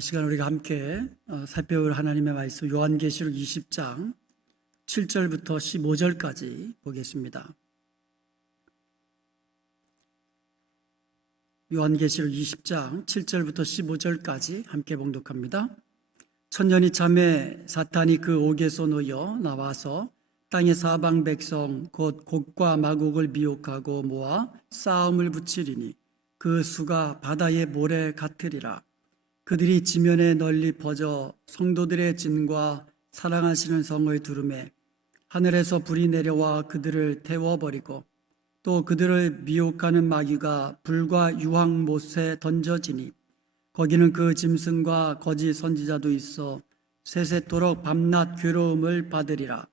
이 시간 우리가 함께 살펴볼 하나님의 말씀 요한계시록 20장 7절부터 15절까지 보겠습니다. 요한계시록 20장 7절부터 15절까지 함께 봉독합니다. 천년이 참에 사탄이 그 옥에서 놓여 나와서 땅의 사방 백성 곧 곡과 마곡을 미혹하고 모아 싸움을 붙이리니 그 수가 바다의 모래 같으리라. 그들이 지면에 널리 퍼져 성도들의 진과 사랑하시는 성을 두르매 하늘에서 불이 내려와 그들을 태워버리고 또 그들을 미혹하는 마귀가 불과 유황못에 던져지니 거기는 그 짐승과 거짓 선지자도 있어 세세토록 밤낮 괴로움을 받으리라.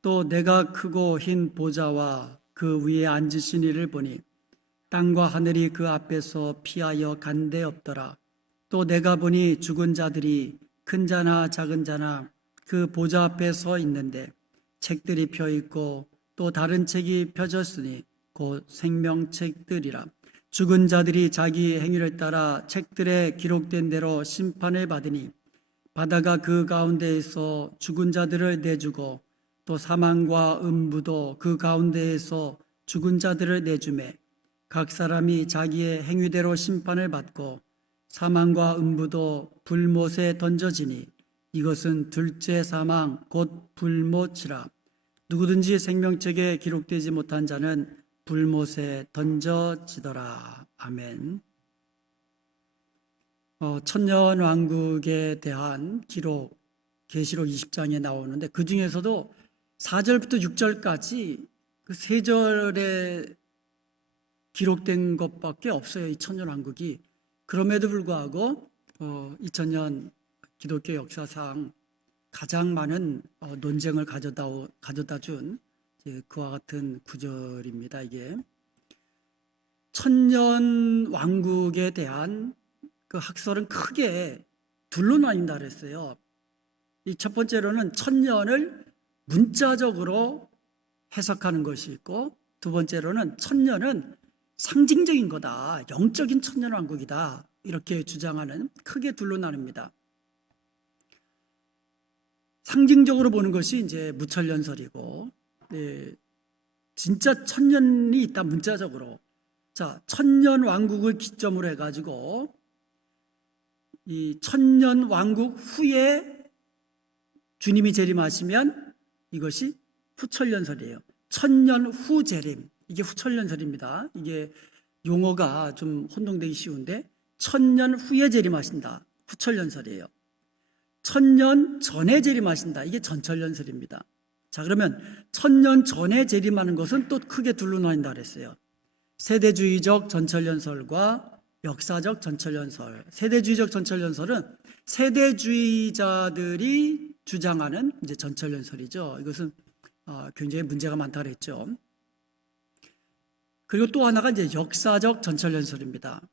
또 내가 크고 흰 보좌와 그 위에 앉으신 이를 보니 땅과 하늘이 그 앞에서 피하여 간데 없더라. 또 내가 보니 죽은 자들이 큰 자나 작은 자나 그 보좌 앞에 서 있는데 책들이 펴 있고 또 다른 책이 펴졌으니 곧 생명책들이라. 죽은 자들이 자기 행위를 따라 책들에 기록된 대로 심판을 받으니 바다가 그 가운데에서 죽은 자들을 내주고 또 사망과 음부도 그 가운데에서 죽은 자들을 내주매 각 사람이 자기의 행위대로 심판을 받고 사망과 음부도 불못에 던져지니 이것은 둘째 사망 곧 불못이라. 누구든지 생명책에 기록되지 못한 자는 불못에 던져지더라. 아멘. 천년왕국에 대한 기록 계시록 20장에 나오는데 그 중에서도 4절부터 6절까지 그 세 절에 기록된 것밖에 없어요. 이 천년왕국이. 그럼에도 불구하고 2000년 기독교 역사상 가장 많은 논쟁을 가져다 준 그와 같은 구절입니다. 이게 천년 왕국에 대한 그 학설은 크게 둘로 나뉜다 그랬어요. 이 첫 번째로는 천년을 문자적으로 해석하는 것이 있고, 두 번째로는 천년은 상징적인 거다, 영적인 천년왕국이다, 이렇게 주장하는 크게 둘로 나눕니다. 상징적으로 보는 것이 이제 무천년설이고, 진짜 천년이 있다 문자적으로. 자, 천년왕국을 기점으로 해가지고 이 천년왕국 후에 주님이 재림하시면 이것이 후천년설이에요. 천년 후 재림, 이게 후천년설입니다. 이게 용어가 좀 혼동되기 쉬운데 천년 후에 재림하신다, 후천년설이에요. 천년 전에 재림하신다, 이게 전천년설입니다. 자, 그러면 천년 전에 재림하는 것은 또 크게 둘로 나뉜다 그랬어요. 세대주의적 전천년설과 역사적 전천년설. 세대주의적 전천년설은 세대주의자들이 주장하는 이제 전천년설이죠. 이것은 굉장히 문제가 많다 그랬죠. 그리고 또 하나가 이제 역사적 전천년설입니다.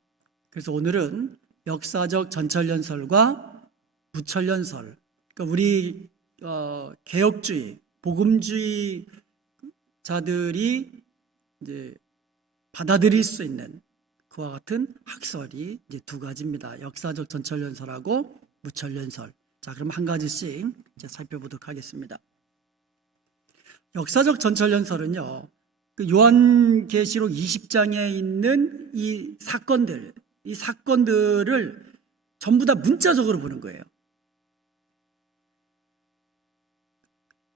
그래서 오늘은 역사적 전천년설과 무천년설, 그러니까 우리 개혁주의, 복음주의자들이 이제 받아들일 수 있는 그와 같은 학설이 이제 두 가지입니다. 역사적 전천년설하고 무천년설. 자, 그럼 한 가지씩 이제 살펴보도록 하겠습니다. 역사적 전천년설은요, 그 요한계시록 20장에 있는 이 사건들을 전부 다 문자적으로 보는 거예요.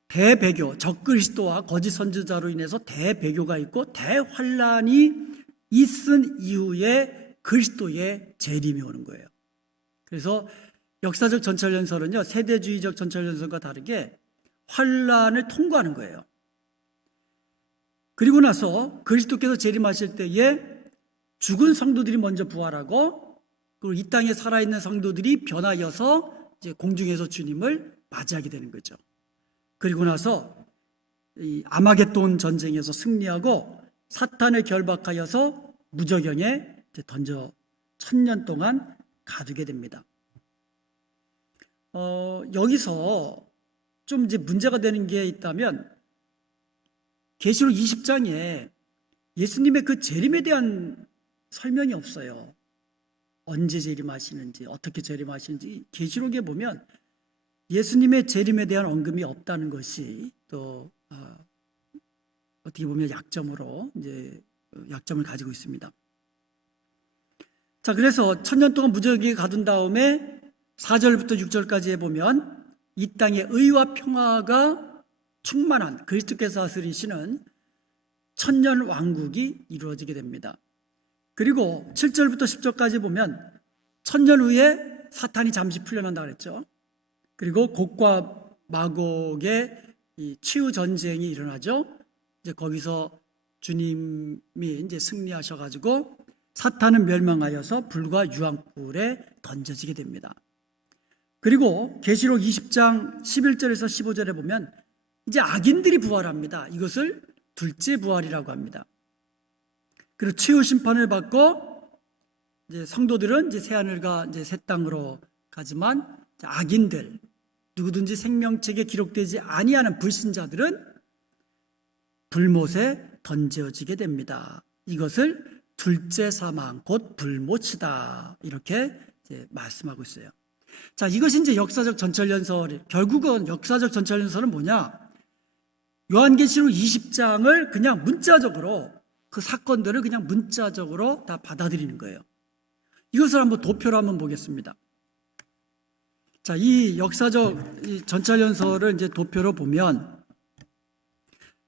대배교, 적그리스도와 거짓 선지자로 인해서 대배교가 있고 대환란이 있은 이후에 그리스도의 재림이 오는 거예요. 그래서 역사적 전천년설은요, 세대주의적 전천년설과 다르게 환란을 통과하는 거예요. 그리고 나서 그리스도께서 재림하실 때에 죽은 성도들이 먼저 부활하고, 그리고 이 땅에 살아있는 성도들이 변하여서 이제 공중에서 주님을 맞이하게 되는 거죠. 그리고 나서 이 아마겟돈 전쟁에서 승리하고 사탄을 결박하여서 무저경에 던져 1000년 동안 가두게 됩니다. 여기서 좀 이제 문제가 되는 게 있다면, 계시록 20장에 예수님의 그 재림에 대한 설명이 없어요. 언제 재림하시는지, 어떻게 재림하시는지 계시록에 보면 예수님의 재림에 대한 언급이 없다는 것이 또 어떻게 보면 약점으로 이제 약점을 가지고 있습니다. 자, 그래서 1000년 동안 무적에게 가둔 다음에 4절부터 6절까지에 보면 이 땅에 의와 평화가 충만한 그리스도께서 다스리시는 천년 왕국이 이루어지게 됩니다. 그리고 7절부터 10절까지 보면 천년 후에 사탄이 잠시 풀려난다 그랬죠. 그리고 곡과 마곡의 이 치유 전쟁이 일어나죠. 이제 거기서 주님이 이제 승리하셔가지고 사탄은 멸망하여서 불과 유황불에 던져지게 됩니다. 그리고 계시록 20장 11절에서 15절에 보면 이제 악인들이 부활합니다. 이것을 둘째 부활이라고 합니다. 그리고 치유 심판을 받고 이제 성도들은 이제 새 하늘과 이제 새 땅으로 가지만 악인들, 누구든지 생명책에 기록되지 아니하는 불신자들은 불못에 던져지게 됩니다. 이것을 둘째 사망, 곧 불못이다, 이렇게 이제 말씀하고 있어요. 자, 이것이 이제 역사적 전철연설. 결국은 역사적 전철연설은 뭐냐? 요한계시록 20장을 그냥 문자적으로, 그 사건들을 그냥 문자적으로 다 받아들이는 거예요. 이것을 한번 도표로 한번 보겠습니다. 자, 이 역사적 전철연설을 이제 도표로 보면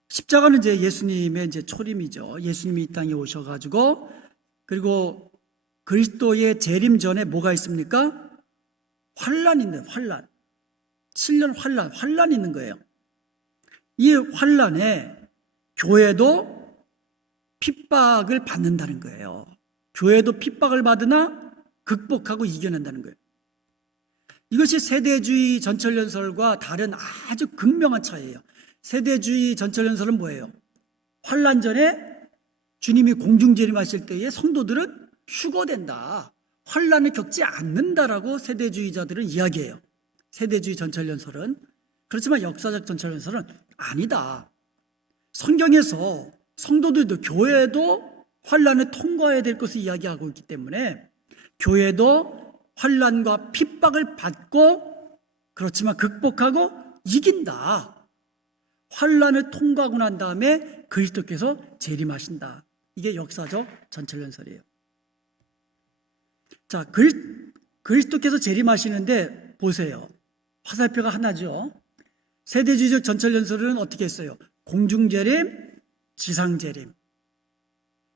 십자가는 이제 예수님의 이제 초림이죠. 예수님이 이 땅에 오셔가지고, 그리고 그리스도의 재림 전에 뭐가 있습니까? 환란이 있는, 환란. 7년 환란이 있는 거예요. 이 환란에 교회도 핍박을 받는다는 거예요. 교회도 핍박을 받으나 극복하고 이겨낸다는 거예요. 이것이 세대주의 전철연설과 다른 아주 극명한 차이예요. 세대주의 전철연설은 뭐예요? 환란 전에 주님이 공중재림하실 때에 성도들은 휴거된다, 환란을 겪지 않는다라고 세대주의자들은 이야기해요. 세대주의 전철연설은. 그렇지만 역사적 전철연설은 아니다. 성경에서 성도들도, 교회도 환란을 통과해야 될 것을 이야기하고 있기 때문에 교회도 환란과 핍박을 받고, 그렇지만 극복하고 이긴다. 환란을 통과하고 난 다음에 그리스도께서 재림하신다. 이게 역사적 전철연설이에요. 자, 그리스도께서 재림하시는데 보세요. 화살표가 하나죠. 세대주의적 전철연설은 어떻게 했어요? 공중재림, 지상재림.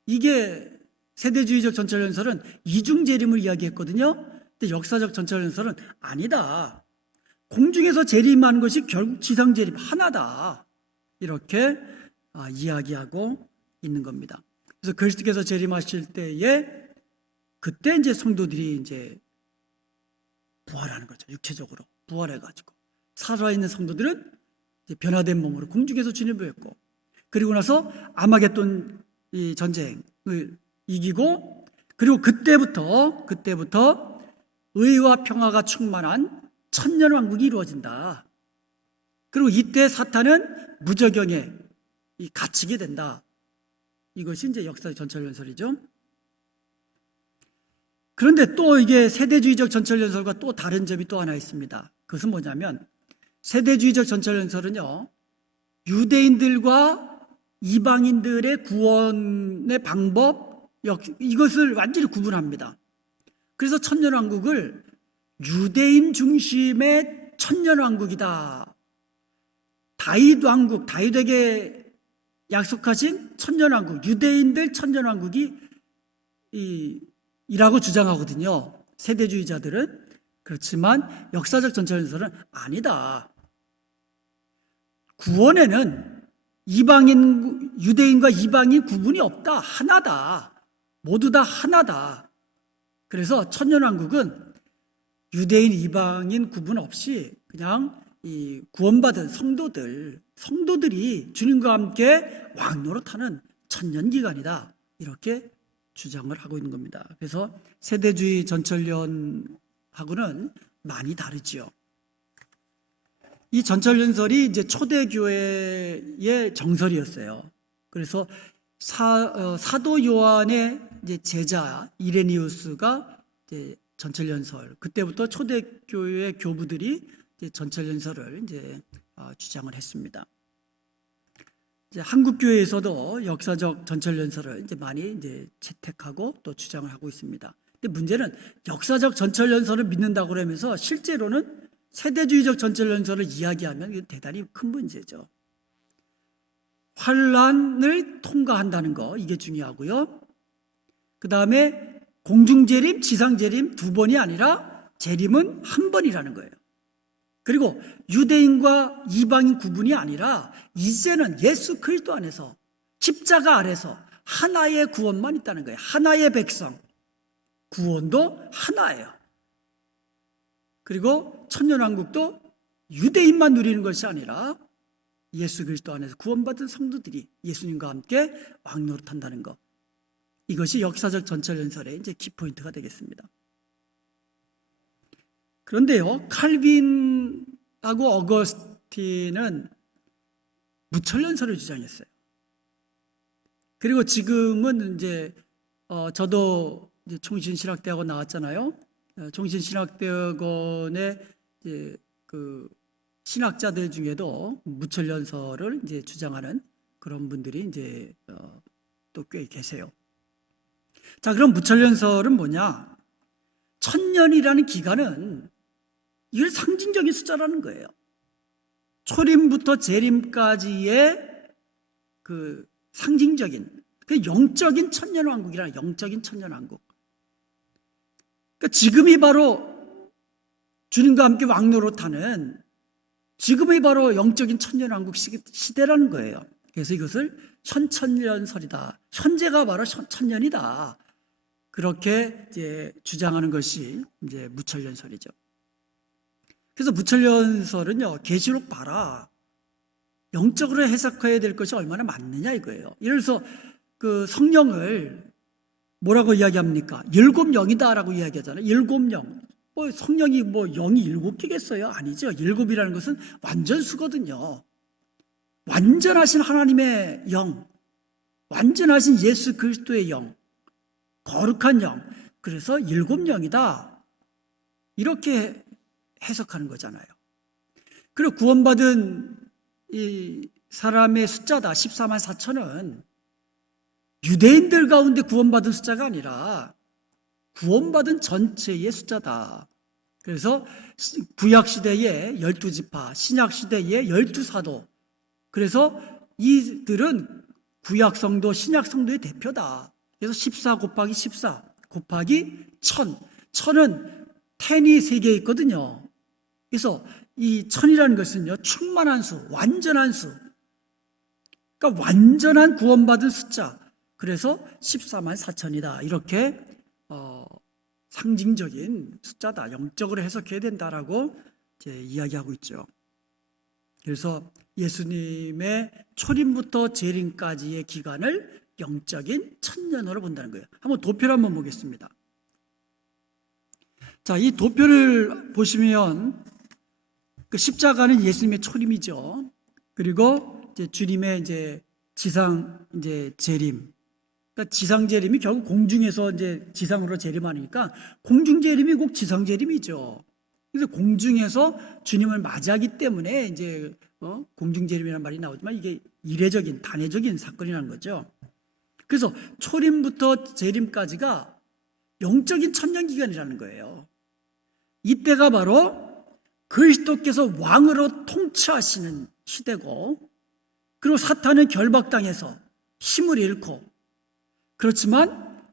이게 세대주의적 전철연설은 이중재림을 이야기했거든요. 근데 역사적 전철연설은 아니다. 공중에서 재림하는 것이 결국 지상재림 하나다. 이렇게 이야기하고 있는 겁니다. 그래서 그리스도께서 재림하실 때에 그때 이제 성도들이 이제 부활하는 거죠. 육체적으로 부활해가지고 살아있는 성도들은 이제 변화된 몸으로 공중에서 주님을 뵙고, 그리고 나서 아마겟돈 이 전쟁을 이기고, 그리고 그때부터 의와 평화가 충만한 천년왕국이 이루어진다. 그리고 이때 사탄은 무저경에 갇히게 된다. 이것이 이제 역사의 전철연설이죠. 그런데 또 이게 세대주의적 전철연설과 또 다른 점이 또 하나 있습니다. 그것은 뭐냐면, 세대주의적 전철연설은요, 유대인들과 이방인들의 구원의 방법, 이것을 완전히 구분합니다. 그래서 천년왕국을 유대인 중심의 천년왕국이다. 다윗 왕국, 다윗에게 약속하신 천년왕국, 유대인들 천년왕국이 이라고 주장하거든요. 세대주의자들은. 그렇지만 역사적 전철연설은 아니다. 구원에는 유대인과 이방인 구분이 없다. 하나다. 모두 다 하나다. 그래서 천년왕국은 유대인, 이방인 구분 없이 그냥 이 구원받은 성도들이 주님과 함께 왕노릇하는 천년기간이다. 이렇게 주장을 하고 있는 겁니다. 그래서 세대주의 전철연하고는 많이 다르지요. 이 전철연설이 이제 초대교회의 정설이었어요. 그래서 사도 요한의 이제 제자 이레니우스가 이제 전철연설, 그때부터 초대교회 교부들이 이제 전철연설을 이제 주장을 했습니다. 이제 한국 교회에서도 역사적 전철연설을 이제 많이 이제 채택하고 또 주장을 하고 있습니다. 근데 문제는 역사적 전철연설을 믿는다고 그러면서 실제로는 세대주의적 전철연설을 이야기하면 이게 대단히 큰 문제죠. 환란을 통과한다는 거, 이게 중요하고요. 그 다음에 공중재림, 지상재림 두 번이 아니라 재림은 한 번이라는 거예요. 그리고 유대인과 이방인 구분이 아니라 이제는 예수 그리스도 안에서, 십자가 아래서 하나의 구원만 있다는 거예요. 하나의 백성, 구원도 하나예요. 그리고 천년왕국도 유대인만 누리는 것이 아니라 예수 그리스도 안에서 구원받은 성도들이 예수님과 함께 왕노릇한다는 것, 이것이 역사적 전철연설의 이제 키포인트가 되겠습니다. 그런데요, 칼빈하고 어거스틴은 무철연설을 주장했어요. 그리고 지금은 이제 저도 이제 총신신학대학원 나왔잖아요. 총신신학대학원의 이제 그 신학자들 중에도 무철연설을 이제 주장하는 그런 분들이 이제 또 꽤 계세요. 자, 그럼 무철연설은 뭐냐? 1000년이라는 기간은 이걸 상징적인 숫자라는 거예요. 초림부터 재림까지의 그 상징적인, 그 영적인 천년왕국이라는, 영적인 천년왕국. 그러니까 지금이 바로 주님과 함께 왕노릇하는, 지금이 바로 영적인 천년왕국 시대라는 거예요. 그래서 이것을 현천년설이다. 현재가 바로 천년이다. 그렇게 이제 주장하는 것이 이제 무철연설이죠. 그래서 무철연설은요, 계시록 봐라, 영적으로 해석해야 될 것이 얼마나 많느냐 이거예요. 예를 들어서 그 성령을 뭐라고 이야기합니까? 7영이다라고 이야기하잖아요. 7영. 뭐 성령이 뭐 0이 7개겠어요? 아니죠. 7이라는 것은 완전수거든요. 완전하신 하나님의 영, 완전하신 예수 그리스도의 영, 거룩한 영, 그래서 7영이다 이렇게 해석하는 거잖아요. 그리고 구원받은 이 사람의 숫자다 14만 4천은 유대인들 가운데 구원받은 숫자가 아니라 구원받은 전체의 숫자다. 그래서 구약시대의 12지파, 신약시대의 12사도, 그래서 이들은 구약성도 신약성도의 대표다. 그래서 14 곱하기 14 곱하기 1000, 1000은 10이 3개 있거든요. 그래서 이 1000이라는 것은요, 충만한 수, 완전한 수, 그러니까 완전한 구원받은 숫자. 그래서 14만 4천이다 이렇게 상징적인 숫자다, 영적으로 해석해야 된다라고 이제 이야기하고 있죠. 그래서 예수님의 초림부터 재림까지의 기간을 영적인 천년으로 본다는 거예요. 한번 도표를 한번 보겠습니다. 자, 이 도표를 보시면 그 십자가는 예수님의 초림이죠. 그리고 이제 주님의 이제 지상 이제 재림. 그러니까 지상 재림이 결국 공중에서 이제 지상으로 재림하니까 공중 재림이 꼭 지상 재림이죠. 그래서 공중에서 주님을 맞이하기 때문에 이제 공중 재림이라는 말이 나오지만 이게 이례적인 단회적인 사건이라는 거죠. 그래서 초림부터 재림까지가 영적인 천년 기간이라는 거예요. 이때가 바로 그리스도께서 왕으로 통치하시는 시대고, 그리고 사탄은 결박당해서 힘을 잃고, 그렇지만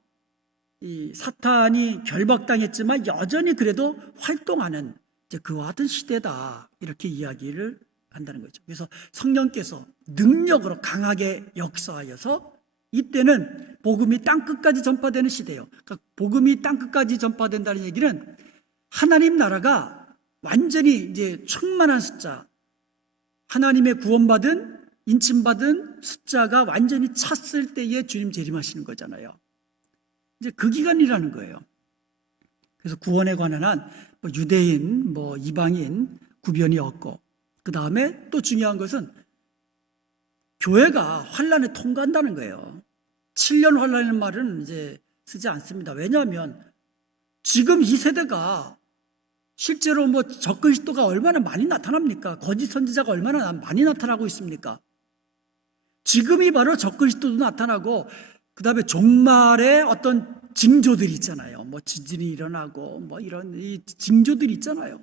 이 사탄이 결박당했지만 여전히 그래도 활동하는 이제 그와 같은 시대다 이렇게 이야기를 한다는 거죠. 그래서 성령께서 능력으로 강하게 역사하여서 이때는 복음이 땅끝까지 전파되는 시대예요. 그러니까 복음이 땅끝까지 전파된다는 얘기는 하나님 나라가 완전히 이제 충만한 숫자, 하나님의 구원받은 인침받은 숫자가 완전히 찼을 때에 주님 재림하시는 거잖아요. 이제 그 기간이라는 거예요. 그래서 구원에 관한 한 유대인, 이방인 구별이 없고, 그 다음에 또 중요한 것은 교회가 환란에 통과한다는 거예요. 7년 환란이라는 말은 이제 쓰지 않습니다. 왜냐하면 지금 이 세대가 실제로 뭐 적그리스도가 얼마나 많이 나타납니까? 거짓 선지자가 얼마나 많이 나타나고 있습니까? 지금이 바로 적그리스도도 나타나고, 그 다음에 종말의 어떤 징조들이 있잖아요. 뭐 지진이 일어나고 뭐 이런 이 징조들이 있잖아요.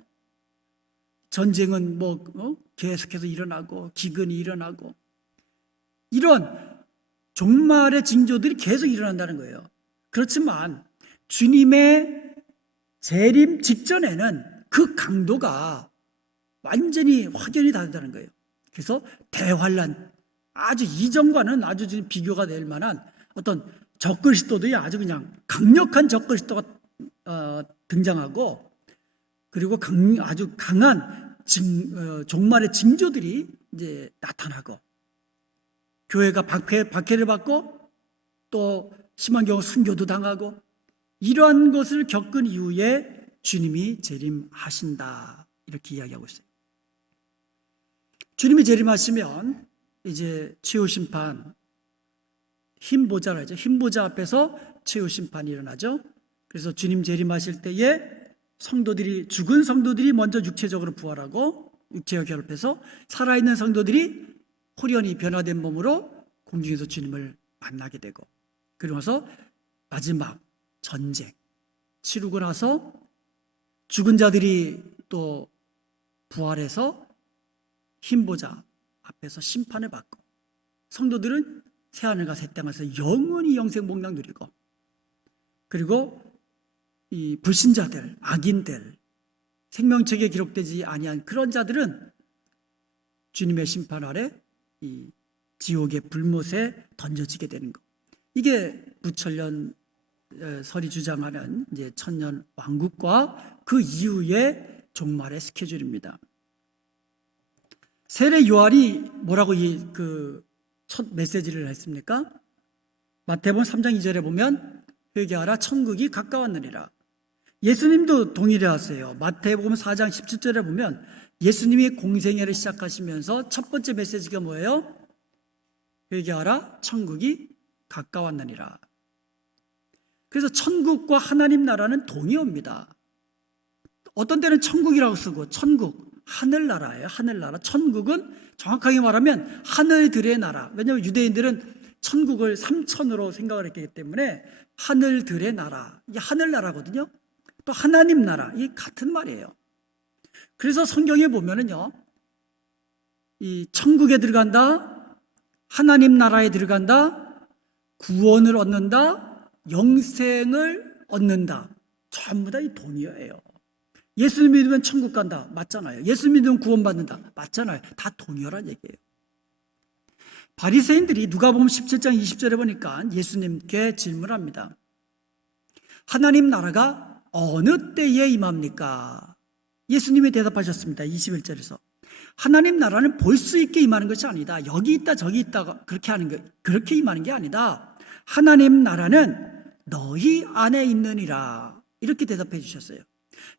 전쟁은 뭐 계속해서 일어나고 기근이 일어나고, 이런 종말의 징조들이 계속 일어난다는 거예요. 그렇지만 주님의 재림 직전에는 그 강도가 완전히 확연히 다르다는 거예요. 그래서 대환란, 아주 이전과는 아주 지금 비교가 될 만한 어떤 적그리스도들이 아주 그냥 강력한 적그리스도가 등장하고, 그리고 아주 강한 종말의 징조들이 이제 나타나고, 교회가 박해를 받고 또 심한 경우 순교도 당하고, 이러한 것을 겪은 이후에 주님이 재림하신다, 이렇게 이야기하고 있어요. 주님이 재림하시면 이제 최후심판, 흰보자라 하죠. 흰보자 앞에서 최후심판이 일어나죠. 그래서 주님 재림하실 때에 죽은 성도들이 먼저 육체적으로 부활하고 육체와 결합해서 살아있는 성도들이 호련히 변화된 몸으로 공중에서 주님을 만나게 되고, 그리고 나서 마지막 전쟁 치르고 나서 죽은 자들이 또 부활해서 흰보자 앞에서 심판을 받고, 성도들은 새하늘과 새 땅에서 영원히 영생복락 누리고, 그리고 이 불신자들, 악인들, 생명책에 기록되지 아니한 그런 자들은 주님의 심판 아래 이 지옥의 불못에 던져지게 되는 것. 이게 부천년 설이 주장하는 이제 천년 왕국과 그 이후의 종말의 스케줄입니다. 세례 요한이 뭐라고 첫 메시지를 했습니까? 마태복음 3장 2절에 보면 회개하라 천국이 가까웠느니라. 예수님도 동일해 하세요. 마태복음 4장 17절에 보면 예수님이 공생애를 시작하시면서 첫 번째 메시지가 뭐예요? 회개하라 천국이 가까웠느니라. 그래서 천국과 하나님 나라는 동의어입니다. 어떤 때는 천국이라고 쓰고, 천국, 하늘나라예요. 하늘나라. 천국은 정확하게 말하면 하늘들의 나라. 왜냐하면 유대인들은 천국을 삼천으로 생각을 했기 때문에 하늘들의 나라, 이게 하늘나라거든요. 또 하나님 나라, 이 같은 말이에요. 그래서 성경에 보면은요, 이 천국에 들어간다, 하나님 나라에 들어간다, 구원을 얻는다, 영생을 얻는다, 전부 다 이 동의어예요. 예수 믿으면 천국 간다, 맞잖아요. 예수 믿으면 구원받는다, 맞잖아요. 다 동의어란 얘기예요. 바리새인들이 누가복음 17장 20절에 보니까 예수님께 질문합니다. 하나님 나라가 어느 때에 임합니까? 예수님이 대답하셨습니다. 21절에서 하나님 나라는 볼 수 있게 임하는 것이 아니다. 여기 있다 저기 있다 그렇게 임하는 게 아니다. 하나님 나라는 너희 안에 있느니라, 이렇게 대답해 주셨어요.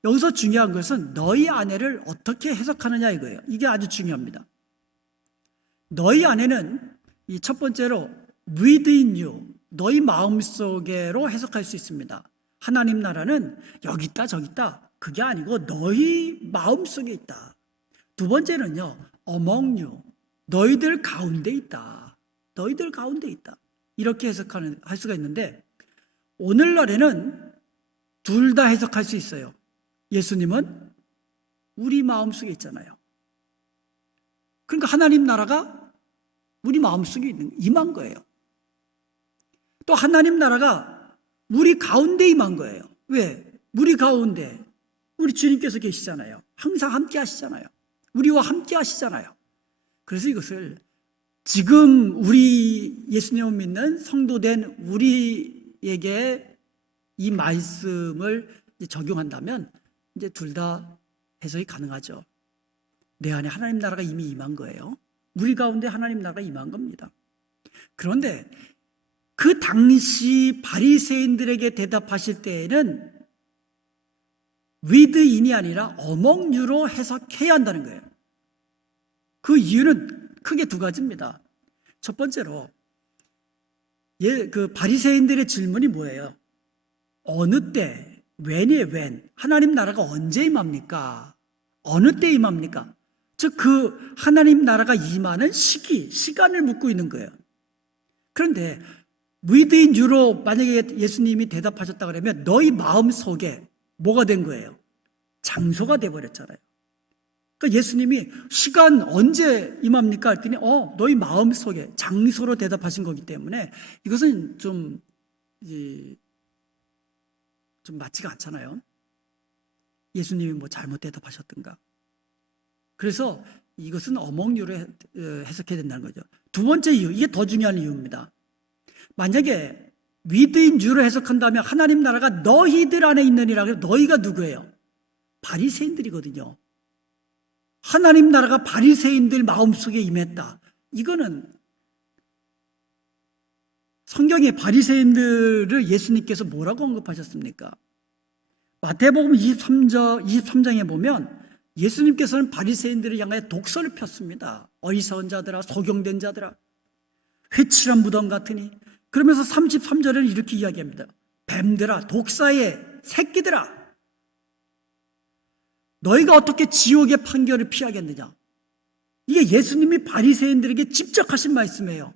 여기서 중요한 것은 너희 안에를 어떻게 해석하느냐 이거예요. 이게 아주 중요합니다. 너희 안에는 이 첫 번째로 within you, 너희 마음속에로 해석할 수 있습니다. 하나님 나라는 여기 있다 저기 있다 그게 아니고 너희 마음속에 있다. 두 번째는요, among you, 너희들 가운데 있다. 너희들 가운데 있다. 이렇게 할 수가 있는데, 오늘날에는 둘 다 해석할 수 있어요. 예수님은 우리 마음속에 있잖아요. 그러니까 하나님 나라가 우리 마음속에 임한 거예요. 또 하나님 나라가 우리 가운데 임한 거예요. 왜? 우리 가운데 우리 주님께서 계시잖아요. 항상 함께 하시잖아요. 우리와 함께 하시잖아요. 그래서 이것을 지금 우리 예수님을 믿는 성도된 우리에게 이 말씀을 적용한다면 이제 둘 다 해석이 가능하죠. 내 안에 하나님 나라가 이미 임한 거예요. 우리 가운데 하나님 나라가 임한 겁니다. 그런데 그 당시 바리새인들에게 대답하실 때에는 within이 아니라 among you로 해석해야 한다는 거예요. 그 이유는 크게 두 가지입니다. 첫 번째로 그 바리새인들의 질문이 뭐예요? 어느 때, when이에요, when. 하나님 나라가 언제 임합니까? 어느 때 임합니까? 즉 그 하나님 나라가 임하는 시간을 묻고 있는 거예요. 그런데 within you로 만약에 예수님이 대답하셨다 그러면 너희 마음 속에 뭐가 된 거예요? 장소가 돼버렸잖아요. 그러니까 예수님이 시간 언제 임합니까? 했더니 너희 마음 속에 장소로 대답하신 거기 때문에 이것은 좀 맞지가 않잖아요. 예수님이 뭐 잘못 대답하셨던가. 그래서 이것은 어몽유로 해석해야 된다는 거죠. 두 번째 이유, 이게 더 중요한 이유입니다. 만약에 within you로 해석한다면 하나님 나라가 너희들 안에 있느니라. 너희가 누구예요? 바리새인들이거든요. 하나님 나라가 바리새인들 마음속에 임했다. 이거는 성경에 바리새인들을 예수님께서 뭐라고 언급하셨습니까? 마태복음 23장에 보면 예수님께서는 바리새인들을 향하여 독설을 폈습니다. 어리석은 자들아, 소경된 자들아, 회칠한 무덤 같으니. 그러면서 33절에는 이렇게 이야기합니다. 뱀들아, 독사의 새끼들아, 너희가 어떻게 지옥의 판결을 피하겠느냐. 이게 예수님이 바리새인들에게 직접 하신 말씀이에요.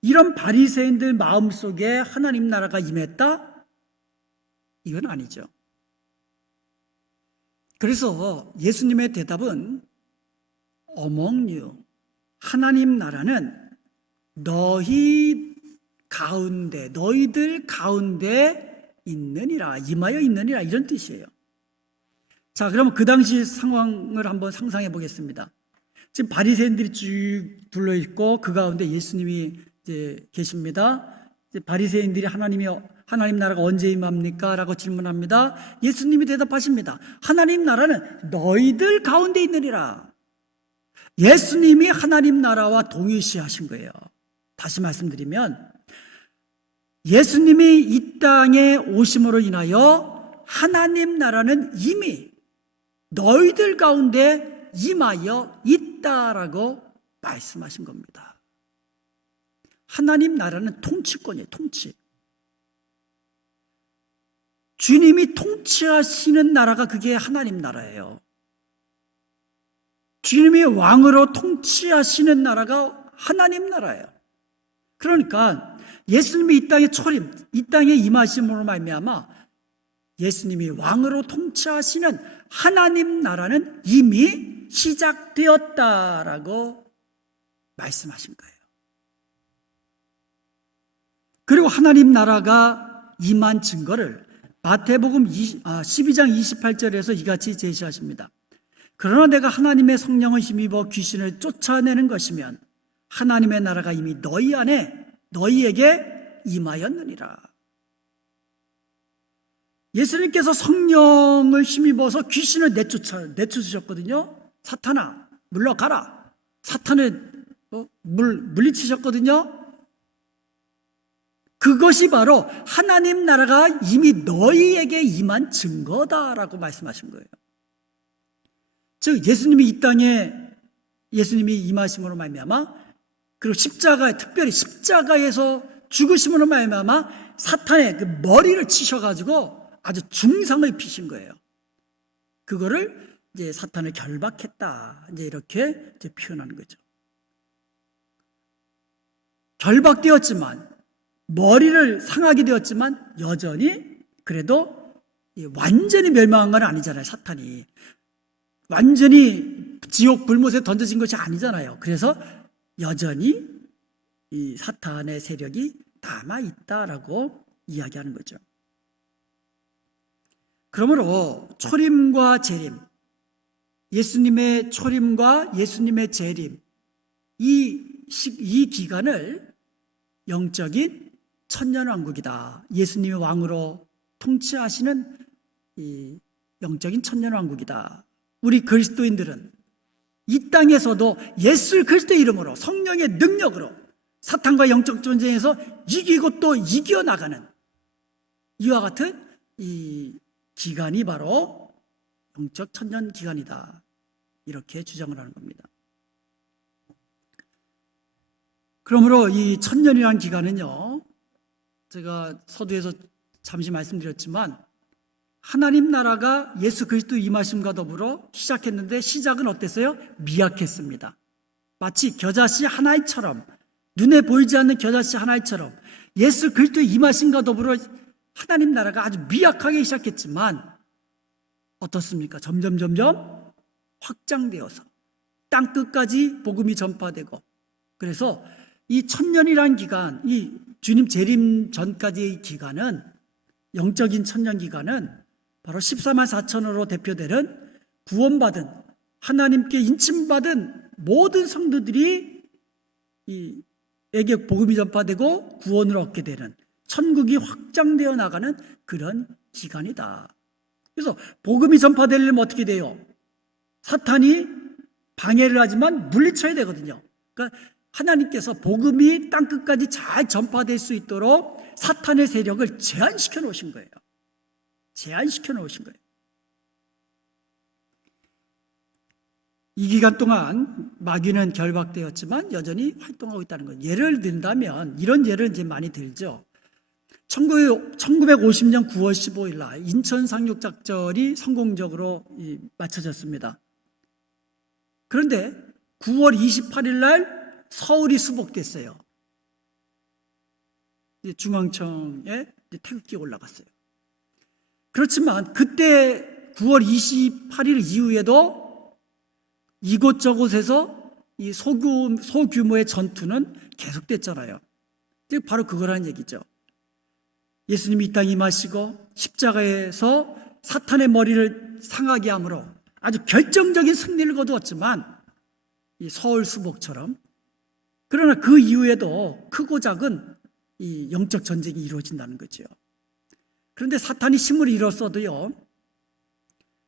이런 바리새인들 마음속에 하나님 나라가 임했다? 이건 아니죠. 그래서 예수님의 대답은 among you, 하나님 나라는 너희들 가운데 있느니라, 임하여 있느니라, 이런 뜻이에요. 자, 그러면 그 당시 상황을 한번 상상해 보겠습니다. 지금 바리새인들이 쭉 둘러 있고 그 가운데 예수님이 이제 계십니다. 이제 바리새인들이 하나님 나라가 언제 임합니까? 라고 질문합니다. 예수님이 대답하십니다. 하나님 나라는 너희들 가운데 있느니라. 예수님이 하나님 나라와 동일시하신 거예요. 다시 말씀드리면 예수님이 이 땅에 오심으로 인하여 하나님 나라는 이미 너희들 가운데 임하여 있다라고 말씀하신 겁니다. 하나님 나라는 통치권이에요. 통치. 주님이 통치하시는 나라가 그게 하나님 나라예요. 주님이 왕으로 통치하시는 나라가 하나님 나라예요. 그러니까 예수님이 이 땅에 임하심으로 말미암아 예수님이 왕으로 통치하시는 하나님 나라는 이미 시작되었다라고 말씀하신 거예요. 그리고 하나님 나라가 임한 증거를 마태복음 12장 28절에서 이같이 제시하십니다. 그러나 내가 하나님의 성령을 힘입어 귀신을 쫓아내는 것이면 하나님의 나라가 이미 너희 안에 너희에게 임하였느니라. 예수님께서 성령을 힘입어서 귀신을 내쫓으셨거든요. 사탄아, 물러가라. 사탄을 물리치셨거든요. 그것이 바로 하나님 나라가 이미 너희에게 임한 증거다라고 말씀하신 거예요. 즉 예수님이 이 땅에 예수님이 임하심으로 말미암아, 그리고 특별히 십자가에서 죽으심으로 말미암아 사탄의 그 머리를 치셔가지고 아주 중상을 피신 거예요. 그거를 이제 사탄을 결박했다, 이제 이렇게 이제 표현하는 거죠. 결박되었지만, 머리를 상하게 되었지만 여전히 그래도 완전히 멸망한 건 아니잖아요. 사탄이 완전히 지옥 불못에 던져진 것이 아니잖아요. 그래서 여전히 이 사탄의 세력이 남아있다라고 이야기하는 거죠. 그러므로 초림과 재림, 예수님의 초림과 예수님의 재림, 이 기간을 영적인 천년왕국이다. 예수님이 왕으로 통치하시는 이 영적인 천년왕국이다. 우리 그리스도인들은 이 땅에서도 예수 그리스도의 이름으로, 성령의 능력으로 사탄과 영적 전쟁에서 이기고 또 이겨나가는 이와 같은 이 기간이 바로 영적 천년 기간이다. 이렇게 주장을 하는 겁니다. 그러므로 이 천년이라는 기간은요, 제가 서두에서 잠시 말씀드렸지만 하나님 나라가 예수 그리스도 임하심과 더불어 시작했는데 시작은 어땠어요? 미약했습니다. 마치 겨자씨 하나이처럼, 눈에 보이지 않는 겨자씨 하나이처럼 예수 그리스도 임하심과 더불어 하나님 나라가 아주 미약하게 시작했지만 어떻습니까? 점점 확장되어서 땅끝까지 복음이 전파되고, 그래서 이 천년이라는 기간, 이 주님 재림 전까지의 기간은, 영적인 천년 기간은 바로 14만 4천으로 대표되는 구원받은, 하나님께 인침받은 모든 성도들이 에게 복음이 전파되고 구원을 얻게 되는, 천국이 확장되어 나가는 그런 기간이다. 그래서 복음이 전파되려면 어떻게 돼요? 사탄이 방해를 하지만 물리쳐야 되거든요. 그러니까 하나님께서 복음이 땅끝까지 잘 전파될 수 있도록 사탄의 세력을 제한시켜 놓으신 거예요. 제한시켜 놓으신 거예요. 이 기간 동안 마귀는 결박되었지만 여전히 활동하고 있다는 거예요. 예를 든다면, 이런 예를 이제 많이 들죠. 1950년 9월 15일 날 인천 상륙작전이 성공적으로 마쳐졌습니다. 그런데 9월 28일 날 서울이 수복됐어요. 중앙청에 태극기 올라갔어요. 그렇지만 그때 9월 28일 이후에도 이곳저곳에서 이 소규모의 전투는 계속됐잖아요. 바로 그거라는 얘기죠. 예수님이 이 땅에 임하시고 십자가에서 사탄의 머리를 상하게 함으로 아주 결정적인 승리를 거두었지만, 이 서울 수복처럼, 그러나 그 이후에도 크고 작은 이 영적 전쟁이 이루어진다는 거죠. 그런데 사탄이 힘을 잃었어도요,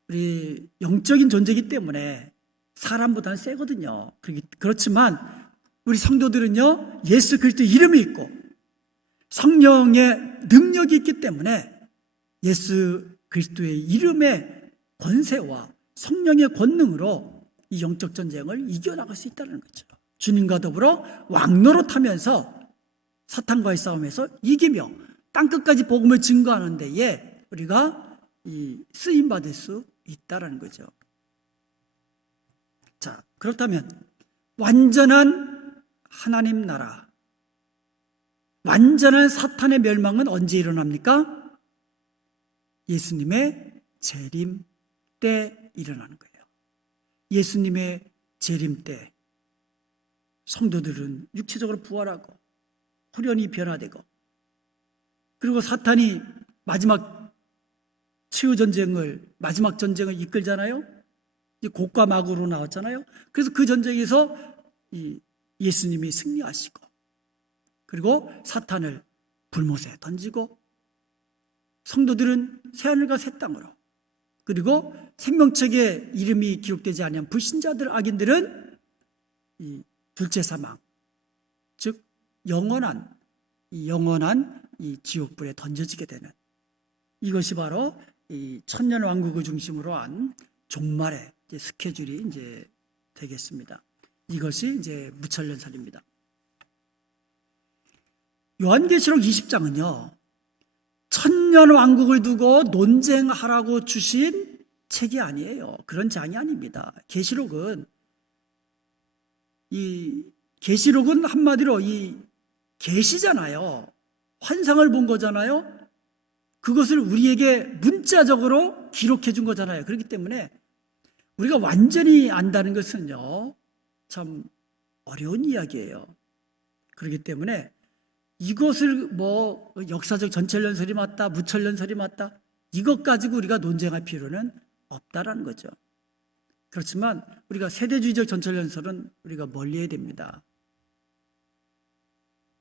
우리 영적인 존재이기 때문에 사람보다는 세거든요. 그렇지만 우리 성도들은요, 예수 그리스도 이름이 있고 성령의 능력이 있기 때문에 예수 그리스도의 이름의 권세와 성령의 권능으로 이 영적 전쟁을 이겨나갈 수 있다는 거죠. 주님과 더불어 왕노릇하면서 사탄과의 싸움에서 이기며 땅끝까지 복음을 증거하는 데에 우리가 쓰임받을 수 있다는 거죠. 자, 그렇다면 완전한 하나님 나라, 완전한 사탄의 멸망은 언제 일어납니까? 예수님의 재림 때 일어나는 거예요. 예수님의 재림 때 성도들은 육체적으로 부활하고 후련히 변화되고, 그리고 사탄이 마지막 마지막 전쟁을 이끌잖아요. 곡과 막으로 나왔잖아요. 그래서 그 전쟁에서 예수님이 승리하시고, 그리고 사탄을 불못에 던지고, 성도들은 새하늘과 새 땅으로, 그리고 생명책에 이름이 기록되지 않은 불신자들, 악인들은 이 둘째 사망, 즉 영원한 이 지옥불에 던져지게 되는, 이것이 바로 이 천년 왕국을 중심으로 한 종말의 스케줄이 이제 되겠습니다. 이것이 이제 무천년설입니다. 요한계시록 20장은요, 천년 왕국을 두고 논쟁하라고 주신 책이 아니에요. 그런 장이 아닙니다. 계시록은 한마디로 이 계시잖아요. 환상을 본 거잖아요. 그것을 우리에게 문자적으로 기록해 준 거잖아요. 그렇기 때문에 우리가 완전히 안다는 것은요, 참 어려운 이야기예요. 그렇기 때문에 이것을 역사적 전천년설이 맞다, 무천년설이 맞다, 이것 가지고 우리가 논쟁할 필요는 없다라는 거죠. 그렇지만 우리가 세대주의적 전천년설은 우리가 멀리해야 됩니다.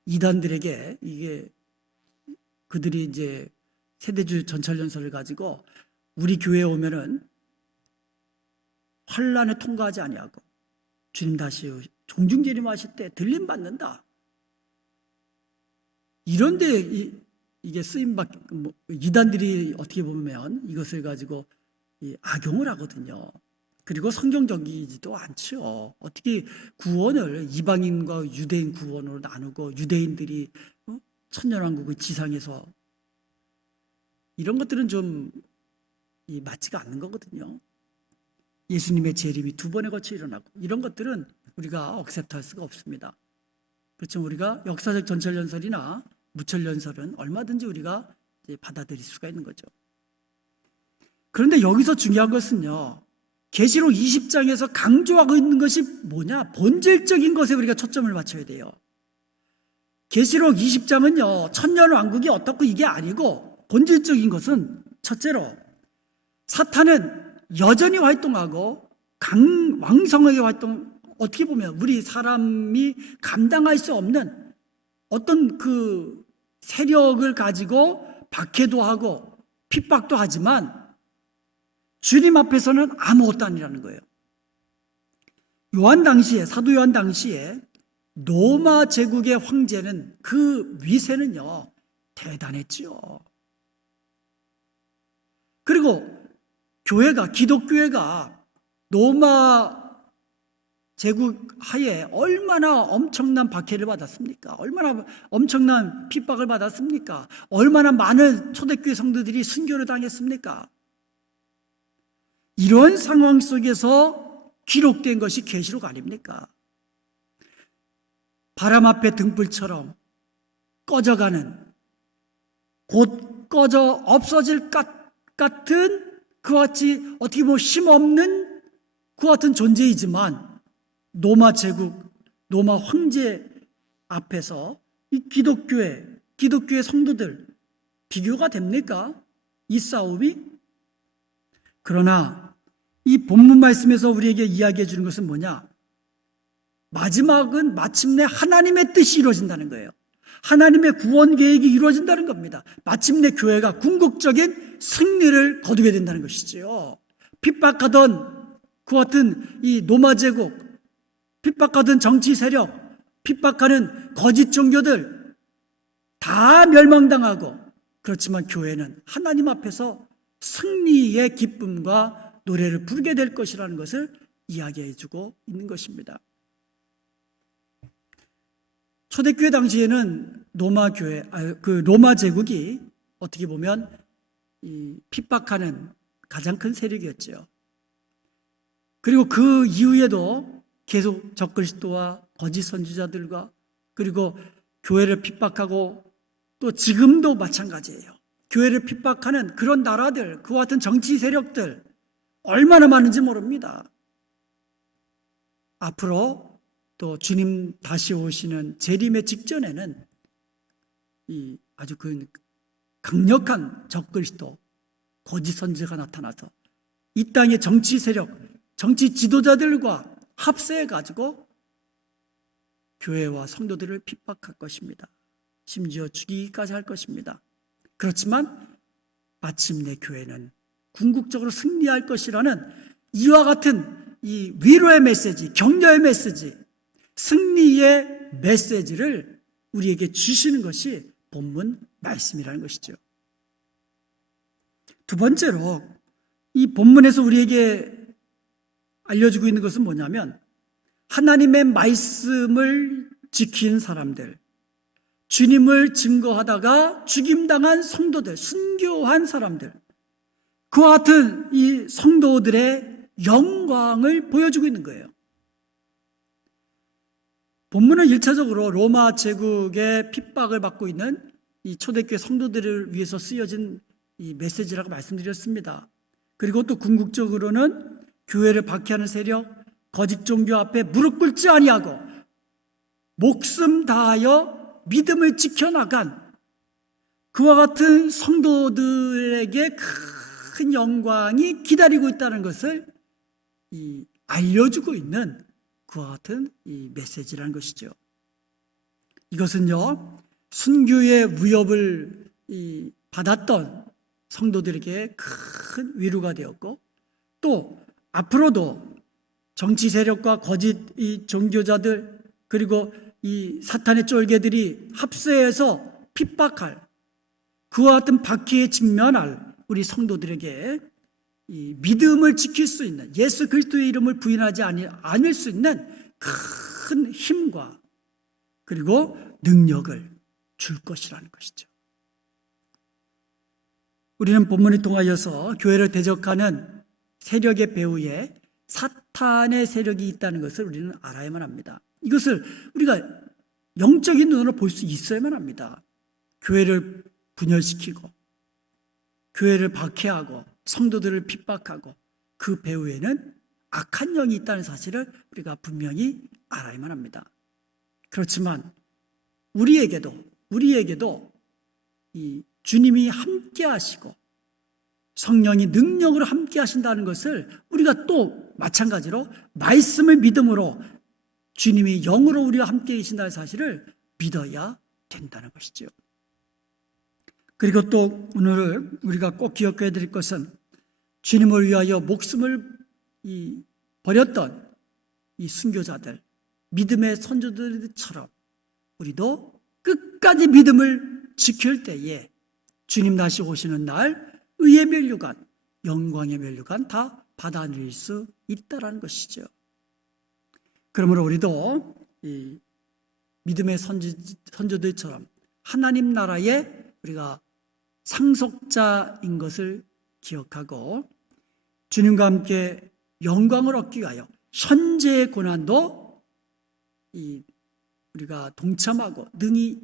이단들에게 그들이 이제 세대주의 전천년설을 가지고 우리 교회에 오면은 환란에 통과하지 아니하고 주님 다시 종중재림하실 때 들림 받는다. 이런데 이게 이단들이 어떻게 보면 이것을 가지고 악용을 하거든요. 그리고 성경적이지도 않죠. 어떻게 구원을 이방인과 유대인 구원으로 나누고 유대인들이 천년왕국의 지상에서, 이런 것들은 좀 맞지가 않는 거거든요. 예수님의 재림이 두 번에 걸쳐 일어나고 이런 것들은 우리가 억셉트할 수가 없습니다. 그렇죠. 우리가 역사적 전철연설이나 무철연설은 얼마든지 우리가 받아들일 수가 있는 거죠. 그런데 여기서 중요한 것은요, 계시록 20장에서 강조하고 있는 것이 뭐냐? 본질적인 것에 우리가 초점을 맞춰야 돼요. 계시록 20장은요, 천년왕국이 어떻고 이게 아니고 본질적인 것은 첫째로 사탄은 여전히 활동하고 왕성하게 어떻게 보면 우리 사람이 감당할 수 없는 어떤 그 세력을 가지고 박해도 하고 핍박도 하지만 주님 앞에서는 아무것도 아니라는 거예요. 사도 요한 당시에 로마 제국의 황제는 그 위세는요, 대단했지요. 그리고 기독교회가 로마 제국 하에 얼마나 엄청난 박해를 받았습니까? 얼마나 엄청난 핍박을 받았습니까? 얼마나 많은 초대교회 성도들이 순교를 당했습니까? 이런 상황 속에서 기록된 것이 계시록 아닙니까? 바람 앞에 등불처럼 꺼져가는, 곧 꺼져 없어질 같은 그와 같이 어떻게 보면 힘없는 그와 같은 존재이지만 로마 제국, 로마 황제 앞에서 이 기독교의 성도들 비교가 됩니까? 이 싸움이? 그러나 이 본문 말씀에서 우리에게 이야기해 주는 것은 뭐냐? 마지막은 마침내 하나님의 뜻이 이루어진다는 거예요. 하나님의 구원 계획이 이루어진다는 겁니다. 마침내 교회가 궁극적인 승리를 거두게 된다는 것이지요. 핍박하던 그 같은 이 로마 제국, 핍박하던 정치 세력, 핍박하는 거짓 종교들 다 멸망당하고, 그렇지만 교회는 하나님 앞에서 승리의 기쁨과 노래를 부르게 될 것이라는 것을 이야기해 주고 있는 것입니다. 초대교회 당시에는 로마 제국이 어떻게 보면 이 핍박하는 가장 큰 세력이었죠. 그리고 그 이후에도 계속 적그리스도와 거짓 선지자들과 그리고 교회를 핍박하고 또 지금도 마찬가지예요. 교회를 핍박하는 그런 나라들, 그와 같은 정치 세력들 얼마나 많은지 모릅니다. 앞으로 또 주님 다시 오시는 재림의 직전에는 이 아주 그 강력한 적그리스도, 거짓 선지자가 나타나서 이 땅의 정치 세력, 정치 지도자들과 합세해가지고 교회와 성도들을 핍박할 것입니다. 심지어 죽이기까지 할 것입니다. 그렇지만 마침내 교회는 궁극적으로 승리할 것이라는 이와 같은 이 위로의 메시지, 격려의 메시지, 승리의 메시지를 우리에게 주시는 것이 본문 말씀이라는 것이죠. 두 번째로 이 본문에서 우리에게 알려주고 있는 것은 뭐냐면 하나님의 말씀을 지킨 사람들, 주님을 증거하다가 죽임당한 성도들, 순교한 사람들, 그와 같은 이 성도들의 영광을 보여주고 있는 거예요. 본문은 1차적으로 로마 제국의 핍박을 받고 있는 이 초대교회 성도들을 위해서 쓰여진 이 메시지라고 말씀드렸습니다. 그리고 또 궁극적으로는 교회를 박해하는 세력, 거짓 종교 앞에 무릎 꿇지 아니하고 목숨 다하여 믿음을 지켜나간 그와 같은 성도들에게 큰 영광이 기다리고 있다는 것을 알려주고 있는 그와 같은 이 메시지라는 것이죠. 이것은요, 순교의 위협을 받았던 성도들에게 큰 위로가 되었고, 또 앞으로도 정치 세력과 거짓 이 종교자들, 그리고 이 사탄의 쫄개들이 합세해서 핍박할 그와 같은 박해에 직면할 우리 성도들에게 이 믿음을 지킬 수 있는, 예수 그리스도의 이름을 부인하지 않을 수 있는 큰 힘과 그리고 능력을 줄 것이라는 것이죠. 우리는 본문을 통하여서 교회를 대적하는 세력의 배후에 사탄의 세력이 있다는 것을 우리는 알아야만 합니다. 이것을 우리가 영적인 눈으로 볼 수 있어야만 합니다. 교회를 분열시키고 교회를 박해하고 성도들을 핍박하고 그 배후에는 악한 영이 있다는 사실을 우리가 분명히 알아야만 합니다. 그렇지만 우리에게도 이 주님이 함께 하시고 성령이 능력으로 함께 하신다는 것을 우리가 또 마찬가지로 말씀을 믿음으로 주님이 영으로 우리와 함께 계신다는 사실을 믿어야 된다는 것이죠. 그리고 또 오늘 우리가 꼭 기억해야 될 것은 주님을 위하여 목숨을 버렸던 이 순교자들, 믿음의 선조들처럼 우리도 끝까지 믿음을 지킬 때에 주님 다시 오시는 날 의의 면류관, 영광의 면류관 다 받아 누릴 수 있다라는 것이죠. 그러므로 우리도 이 믿음의 선조들처럼 하나님 나라의 우리가 상속자인 것을 기억하고 주님과 함께 영광을 얻기 위하여 현재의 고난도 우리가 동참하고 능히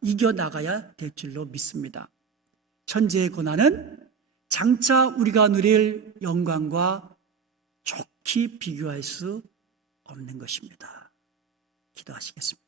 이겨나가야 될 줄로 믿습니다. 현재의 고난은 장차 우리가 누릴 영광과 좋게 비교할 수 없는 것입니다. 기도하시겠습니다.